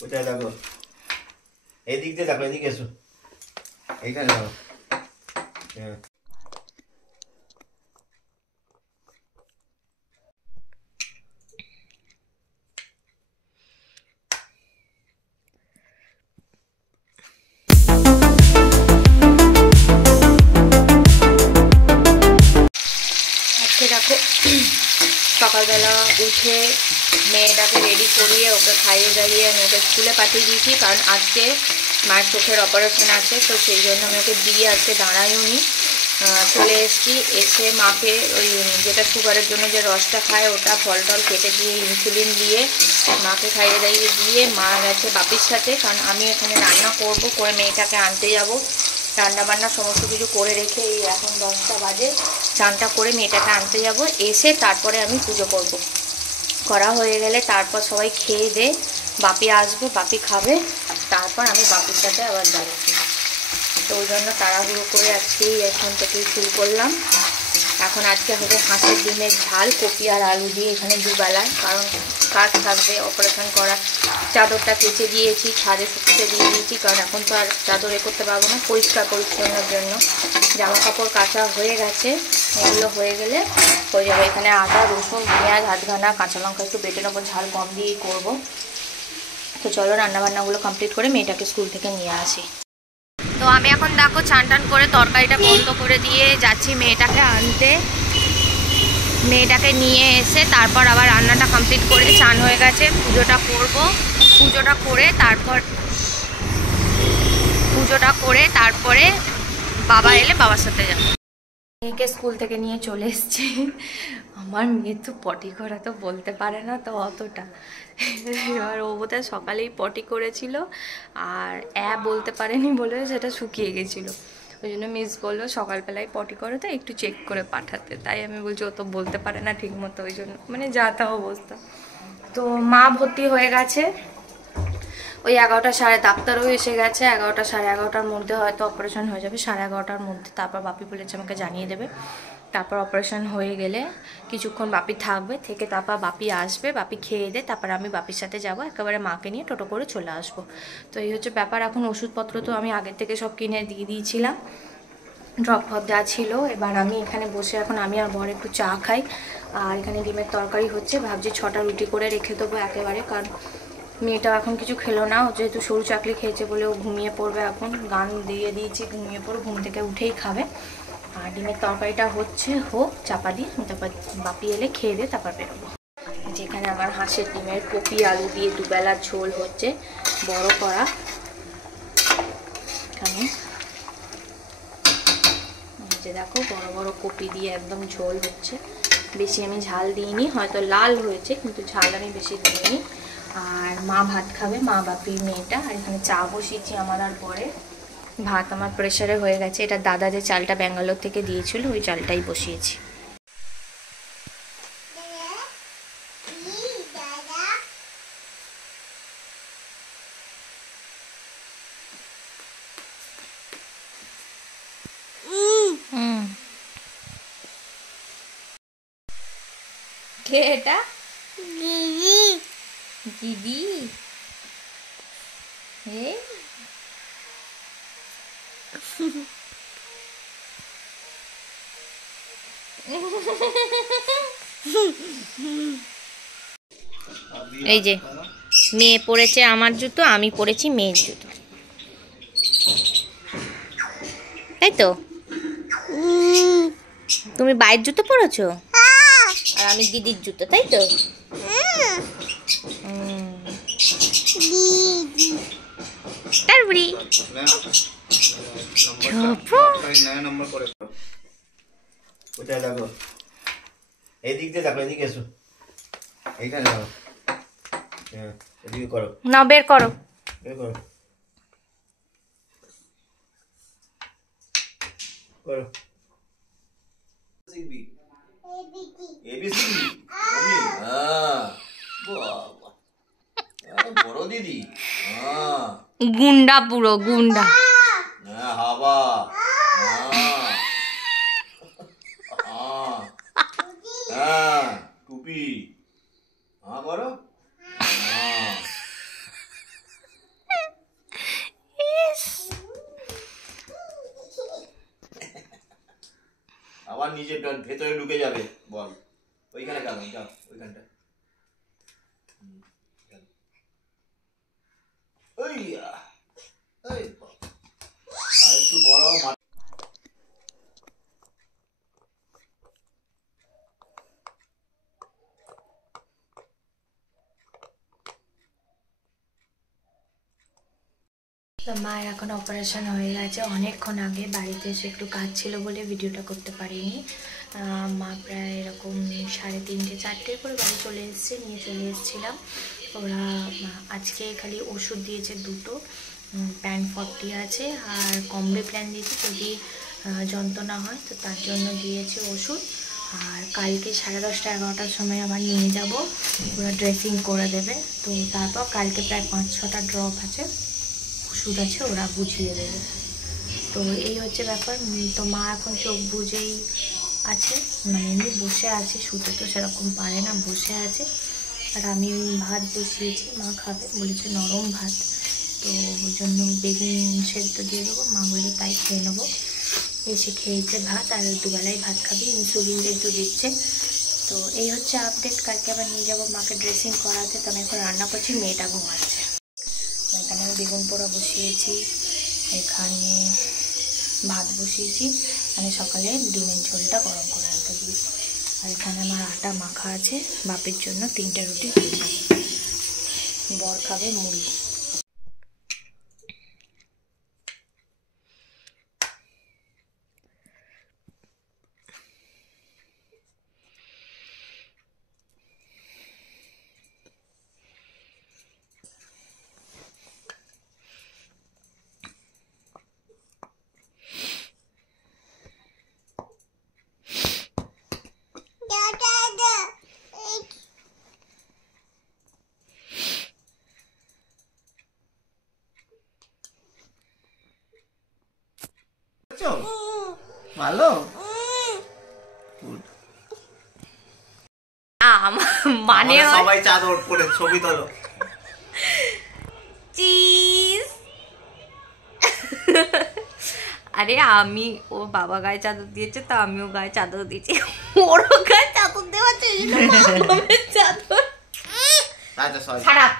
কোথায় দেখো, এদিক দিয়ে দেখো, এদিকে এসো, এইখানে দেখো। হ্যাঁ, আজকে দেখো সকালবেলা উঠে মেয়েটাকে রেডি করিয়ে ওকে খাইয়ে দাঁড়িয়ে আমি ওকে স্কুলে পাঠিয়ে দিয়েছি, কারণ আজকে মায়ের চোখের অপারেশন আছে, তো সেই জন্য আমি ওকে দিয়ে আজকে দাঁড়াইও নি, চলে এসেছি। এসে মাকে ওই যেটা সুগারের জন্য যে রসটা খায় ওটা ফল টল কেটে দিয়ে ইনসুলিন দিয়ে মাকে খাইয়ে দাঁড়িয়ে দিয়ে মা গেছে বাপির সাথে, কারণ আমি এখানে রান্না করবো, করে মেয়েটাকে আনতে যাব। রান্নাবান্না সমস্ত কিছু করে রেখে এই এখন 10টা বাজে, চানটা করে মেয়েটাকে আনতে যাব, এসে তারপরে আমি পুজো করব। করা হয়ে গেলে তারপর সবাই খেয়ে দে, বাপি আসবে, বাপি খাবে, তারপর আমি বাপির সাথে আবার যাব। তো ওই জন্য তাড়াহুড়ো করে আজকেই এখন থেকেই শুরু করলাম। এখন আজকে হবে হাঁসের ডিমের ঝাল, কপি আর আলু দিয়ে এখানে দুবেলায়, কারণ কাজ থাকবে অপারেশন করা। চাদরটা কেচে দিয়েছি, ছাদে শুকিয়ে দিয়ে দিয়েছি, কারণ এখন তো আর চাদরে করতে পারবো না, পরিষ্কার পরিচ্ছন্নের জন্য। জামা কাপড় কাচা হয়ে গেছে, এগুলো হয়ে গেলে হয়ে যাবে। এখানে আদা রসুন পেঁয়াজ হাতঘানা কাঁচা লঙ্কা একটু বেটে নেবো, ঝাল কম দিয়েই করবো। তো চলো রান্নাবান্নাগুলো কমপ্লিট করে মেয়েটাকে স্কুল থেকে নিয়ে আসি। তো আমি এখন দেখো চান টান করে তরকারিটা বন্ধ করে দিয়ে যাচ্ছি মেয়েটাকে আনতে। মেয়েটাকে নিয়ে এসে তারপর আবার রান্নাটা কমপ্লিট করে চান হয়ে গেছে, পুজোটা করব। পুজোটা করে তারপরে বাবা এলে বাবার সাথে যাবো। মেয়েকে স্কুল থেকে নিয়ে চলে এসছি। আমার মেয়ে তো পটি করা তো বলতে পারে না তো অতটা, এবার ও বোধহয় সকালেই পটি করেছিল আর বলতে পারেনি বলে সেটা শুকিয়ে গেছিলো, ওই জন্য মিস বললো সকালবেলায় পটি করে তো একটু চেক করে পাঠাতে। তাই আমি বলছি ও তো বলতে পারে না ঠিক মতো, ওই জন্য মানে যা তা অবস্থা। তো মা ভর্তি হয়ে গেছে, ওই 11টা সাড়ে, ডাক্তারও এসে গেছে, 11টা সাড়ে 11টার মধ্যে হয়তো অপারেশন হয়ে যাবে, সাড়ে 11টার মধ্যে। তারপর বাপি বলেছে আমাকে জানিয়ে দেবে। তারপর অপারেশন হয়ে গেলে কিছুক্ষণ বাপি থাকবে, থেকে তারপর বাপি আসবে, বাপি খেয়ে দে, তারপর আমি বাপির সাথে যাব, একেবারে মাকে নিয়ে টোটো করে চলে আসবো। তো এই হচ্ছে ব্যাপার। এখন ওষুধপত্র তো আমি আগের থেকে সব কিনে দিয়ে দিয়েছিলাম, ড্রপ ফপ যা ছিল। এবার আমি এখানে বসে এখন আমি আর বর একটু চা খাই, আর এখানে ডিমের তরকারি হচ্ছে, ভাবছি 6টা রুটি করে রেখে দেবো একেবারে, কারণ মেয়েটা এখন কিছু খেলো না, ও যেহেতু সরু চাকলি খেয়েছে বলে ও ঘুমিয়ে পড়বে। এখন গান দিয়ে দিয়েছি, ঘুমিয়ে পড়ে, ঘুম থেকে উঠেই খাবে। আর ডিমের তরকারিটা হচ্ছে, হোক চাপা দিয়ে, তারপর বাপি এলে খেয়ে দিয়ে তারপর বেরোবো। যেখানে আমার হাঁসের ডিমের কপি আলু দিয়ে দুবেলার ঝোল হচ্ছে, বড় করা। এখানে যে দেখো বড় বড় কপি দিয়ে একদম ঝোল হচ্ছে, বেশি আমি ঝাল দিইনি, হয়তো লাল হয়েছে কিন্তু ঝাল আমি বেশি দিইনি। আর মা ভাত খাবে, মা বাপি মেয়েটা। আর এখানে চা বসিয়েছি আমার, আর পরে ভাত আমার প্রেসারে হয়ে গেছে। এটা দাদা যে চালটা ব্যাঙ্গালোর থেকে দিয়েছিল ওই চালটাই বসিয়েছি। কে এটা? দিদি এই যে মেয়ে পরেছে আমার জুতো, আমি পরেছি মেয়ের জুতো, তাই তো? তুমি বাইরের জুতো পরেছো আর আমি দিদির জুতো, তাই তো? কোথায় দেখো, এদিক দিয়ে দেখো, এদিকে এসো, এইখানে দেখো। হ্যাঁ, এদিকে করো না, বের করো, বের করো, করো। শিখবি এবিসিডি আমি, হ্যাঁ বাবা, বড় দিদি, হ্যাঁ গুন্ডা, পুরো গুন্ডা। হ্যাঁ হাওয়া, হ্যাঁ টুপি, হ্যাঁ করো, হ্যাঁ আবার নিচে ভেতরে ঢুকে যাবে বল। ওইখানে কেন যাও ওইখানটা। ওই আর একটু বড় তো মায়ের এখন অপারেশন হয়ে গেছে অনেকক্ষণ আগে। বাড়িতে এসে একটু কাজ ছিল বলে ভিডিওটা করতে পারিনি। মা প্রায় এরকম 3:30 4টের করে বাড়ি চলে এসছে, নিয়ে চলে এসেছিলাম। ওরা আজকে খালি ওষুধ দিয়েছে 2টো, প্যান40 আছে আর কমবে প্ল্যান দিয়েছে যদি যন্ত্রণা হয় তো তার জন্য দিয়েছে ওষুধ। আর কালকে 10:30 11টার সময় আবার নিয়ে যাব, ওরা ড্রেসিং করে দেবে। তো তারপর কালকে প্রায় 5-6টা ড্রপ আছে, ওষুধ আছে, ওরা বুঝিয়ে দেবে। তো এই হচ্ছে ব্যাপার। তো মা এখন চোখ বুঝেই আছে, মানে এমনি বসে আছে, শুতে তো সেরকম পারে না, বসে আছে। আর আমি ভাত বসিয়েছি, মা খাবে বলেছে, নরম ভাত, তো ওই জন্য বেগুন সেদ্ধ দিয়ে দেবো। মা বললো তাই খেয়ে নেবো। এসে খেয়েছে ভাত, আর দুবেলায় ভাত খাবে, ইনসুলিন একটু দিচ্ছে। তো এই হচ্ছে আপডেট। কালকে আবার নিয়ে যাবো মাকে ড্রেসিং করাতে। তো আমি এখন রান্না করছি, মেয়েটা ঘুমাচ্ছে। এখানে আমি বেগুন পোড়া বসিয়েছি, এখানে ভাত বসিয়েছি, মানে সকালে ডিমের ঝোলটা গরম করে রেখে দিয়েছি। আর এখানে আমার আটা মাখা আছে, বাপের জন্য 3টে রুটি হয়ে যাবে। বর খাবে মুড়ি। ভালো মানে সবাই চাদর পরে ছবি তোলো। চিজ। আরে আমি, ও বাবা গায়ে চাদর দিয়েছে তো আমিও গায়ে চাদর দিয়েছি। ওরও গায়ে চাদর দেওয়া চাদর। খারাপ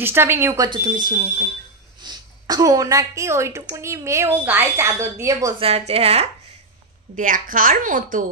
ডিস্টার্বিং ইউ করছো তুমি শিমুকে। ও নাকি ওইটুকুনি মেয়ে, ও গায়ে চাদর দিয়ে বসে আছে। হ্যাঁ, দেখার মতো।